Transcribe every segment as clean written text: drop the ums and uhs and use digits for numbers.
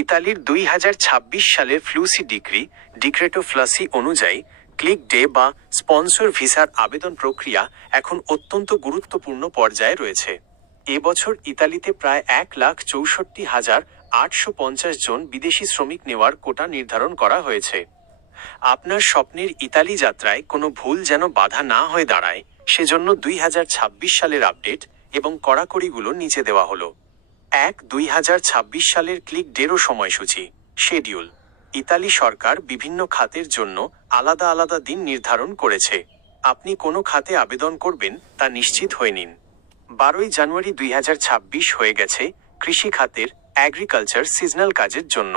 ইতালির 2026 সালের ফ্লুসি ডিক্রেটো ফ্লাসি অনুযায়ী ক্লিক ডে বা স্পন্সর ভিসার আবেদন প্রক্রিয়া এখন অত্যন্ত গুরুত্বপূর্ণ পর্যায়ে রয়েছে। এবছর ইতালিতে প্রায় 1,64,850 জন বিদেশি শ্রমিক নেওয়ার কোটা নির্ধারণ করা হয়েছে। আপনার স্বপ্নের ইতালি যাত্রায় কোনো ভুল যেন বাধা না হয়ে দাঁড়ায়, সেজন্য 2026 সালের আপডেট এবং কড়াকড়িগুলো নিচে দেওয়া হলো। 2026 সালের ক্লিক ডেরো সময়সূচি শেডিউল। ইতালি সরকার বিভিন্ন খাতের জন্য আলাদা আলাদা দিন নির্ধারণ করেছে। আপনি কোনো খাতে আবেদন করবেন তা নিশ্চিত হয়ে নিন। 12 জানুয়ারি 2026 হয়ে গেছে কৃষি খাতের অ্যাগ্রিকালচার সিজনাল কাজের জন্য।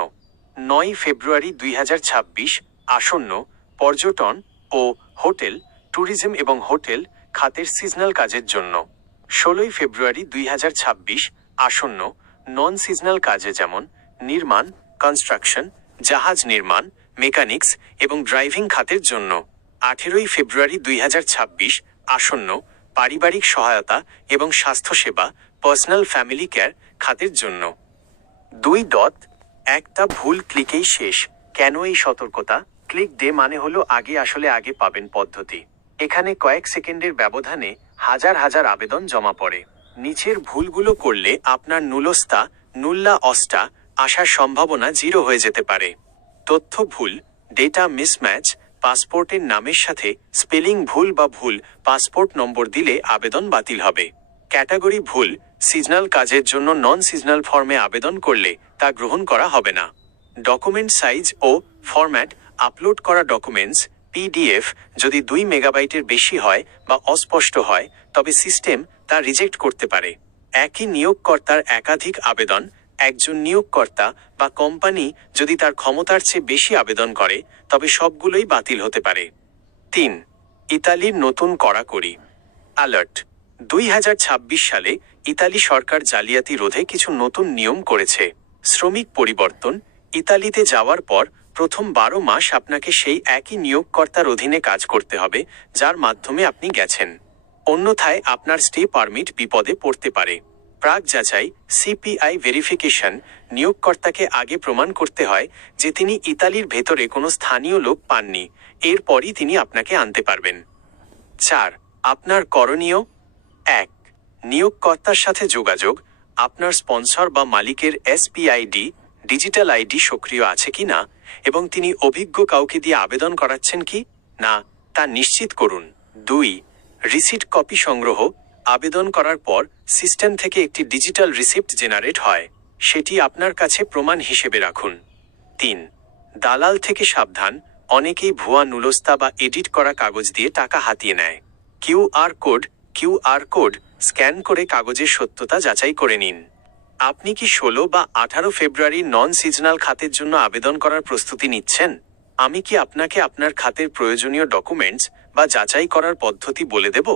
9 ফেব্রুয়ারি 2026 আসন্ন পর্যটন ও হোটেল ট্যুরিজম এবং হোটেল খাতের সিজনাল কাজের জন্য। 16 ফেব্রুয়ারি 2026 আসন্ন নন সিজনাল কাজে যেমন নির্মাণ, কনস্ট্রাকশন, জাহাজ নির্মাণ, মেকানিক্স এবং ড্রাইভিং খাতের জন্য। 18 ফেব্রুয়ারি 2026 আসন্ন পারিবারিক সহায়তা এবং স্বাস্থ্যসেবা পার্সোনাল ফ্যামিলি কেয়ার খাতের জন্য। 2. ভুল ক্লিকেই শেষ। কেন এই সতর্কতা? ক্লিক ডে মানে হলো আগে পাবেন পদ্ধতি। এখানে কয়েক সেকেন্ডের ব্যবধানে হাজার হাজার আবেদন জমা পড়ে। নিচের ভুলগুলো করলে আপনার নুল্লা অস্টা আসার সম্ভাবনা 0 হয়ে যেতে পারে। তথ্য ভুল, ডেটা মিসম্যাচ, পাসপোর্টের নামের সাথে স্পেলিং ভুল বা ভুল পাসপোর্ট নম্বর দিলে আবেদন বাতিল হবে। ক্যাটাগরি ভুল, সিজনাল কাজের জন্য নন সিজনাল ফর্মে আবেদন করলে তা গ্রহণ করা হবে না। ডকুমেন্ট সাইজ ও ফরম্যাট, আপলোড করা ডকুমেন্টস PDF যদি 2 মেগাবাইটের বেশি হয় বা অস্পষ্ট হয় তবে সিস্টেম তা রিজেক্ট করতে পারে। একই নিয়োগকর্তার একাধিক আবেদন, একজন নিয়োগকর্তা বা কোম্পানি যদি তার ক্ষমতার চেয়ে বেশি আবেদন করে তবে সবগুলোই বাতিল হতে পারে। 3. ইতালির নতুন কড়াকড়ি অ্যালার্ট। 2026 সালে ইতালি সরকার জালিয়াতি রোধে কিছু নতুন নিয়ম করেছে। শ্রমিক পরিবর্তন। ইতালিতে যাওয়ার পর প্রথম 12 মাস আপনাকে সেই একই নিয়োগকর্তার অধীনে কাজ করতে হবে যার মাধ্যমে আপনি গেছেন। অন্যথায় আপনার স্টে পারমিট বিপদে পড়তে পারে। প্রাক যাচাই CPI ভেরিফিকেশন। নিয়োগকর্তাকে আগে প্রমাণ করতে হয় যে তিনি ইতালির ভেতরে কোনো স্থানীয় লোক পাননি, এরপরই তিনি আপনাকে আনতে পারবেন। 4. আপনার করণীয়। 1. নিয়োগকর্তার সাথে যোগাযোগ। আপনার স্পন্সর বা মালিকের SPID ডিজিটাল ID সক্রিয় আছে কি না এবং তিনি অভিজ্ঞ কাউকে দিয়ে আবেদন করাচ্ছেন কি না তা নিশ্চিত করুন। 2. রিসিট কপি সংগ্রহ। আবেদন করার পর সিস্টেম থেকে একটি ডিজিটাল রিসিপ্ট জেনারেট হয়, সেটি আপনার কাছে প্রমাণ হিসেবে রাখুন। 3. দালাল থেকে সাবধান। অনেকেই ভুয়া নুলস্তা বা এডিট করা কাগজ দিয়ে টাকা হাতিয়ে নেয়। QR কোড স্ক্যান করে কাগজের সত্যতা যাচাই করে নিন। আপনি কি 16 বা 18 ফেব্রুয়ারি নন সিজনাল খাতের জন্য আবেদন করার প্রস্তুতি নিচ্ছেন? আমি কি আপনাকে আপনার খাতের প্রয়োজনীয় ডকুমেন্টস বা যাচাই করার পদ্ধতি বলে দেব?